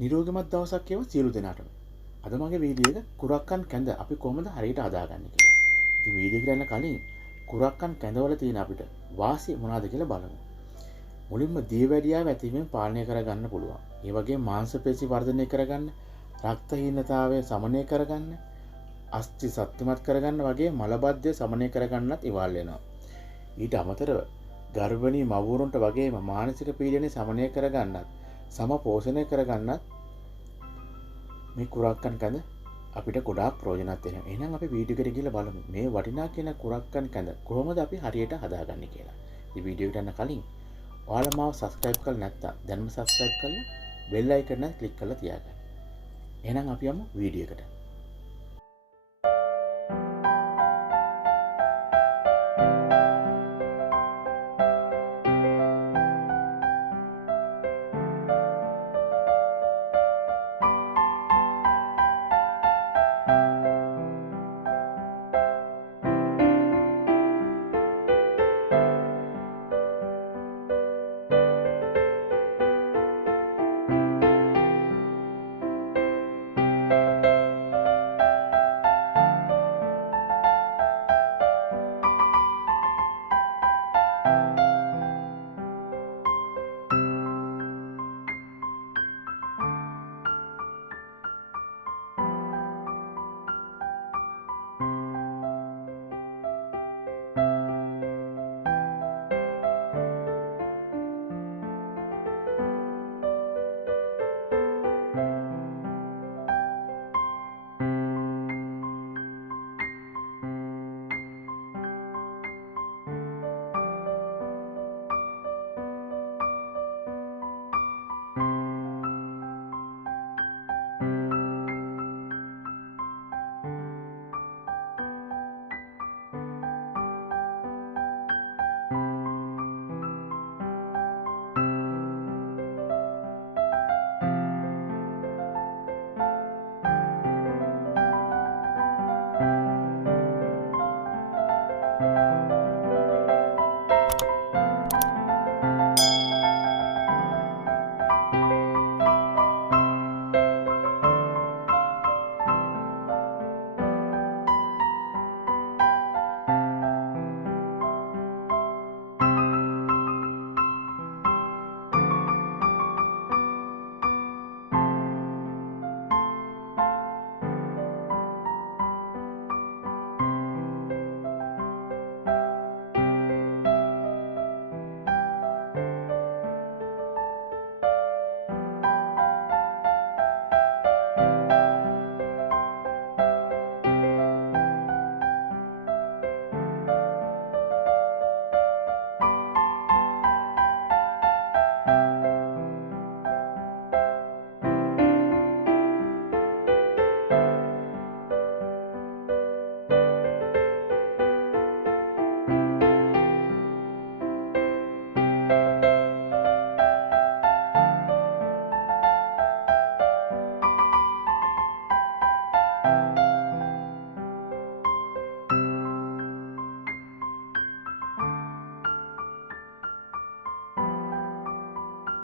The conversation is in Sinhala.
නිරෝගීමත් දවසක් වේවා සියලු දෙනාටම. අද මගේ වීඩියෝ එක කුරක්කන් කැඳ අපි කොහොමද හරියට හදාගන්නේ කියලා. ඉතින් වීඩියෝ එකට යන්න කලින් කුරක්කන් කැඳවල තියෙන අපිට වාසිය මොනවද කියලා බලමු. මුලින්ම දියවැඩියාව ඇතිවීම පාලනය කරගන්න පුළුවන්. ඒ වගේම මාංශ පේශි වර්ධනය කරගන්න, රක්තහීනතාවය සමනය කරගන්න, අස්ථි ශක්තිමත් කරගන්න වගේ මලබද්ධය සමනය කරගන්නත් ඉවහල් වෙනවා. ඊට අමතරව ගර්භණී මව්වරුන්ට වගේම මානසික පීඩනය සමනය කරගන්නත්, සම පෝෂණය කරගන්නත් මේ කුරක්කන් කැඳ අපිට ගොඩාක් ප්‍රයෝජනවත් වෙනවා. එහෙනම් අපි වීඩියෝ එකට ගිහලා බලමු මේ වටිනා කියන කුරක්කන් කැඳ කොහොමද අපි හරියට හදාගන්නේ කියලා. මේ වීඩියෝ එකට යන්න කලින් ඔයාලා මාව subscribe කරලා නැත්නම් දැන්ම subscribe කරලා bell icon එක click කරලා තියාගන්න. එහෙනම් අපි යමු වීඩියෝ එකට.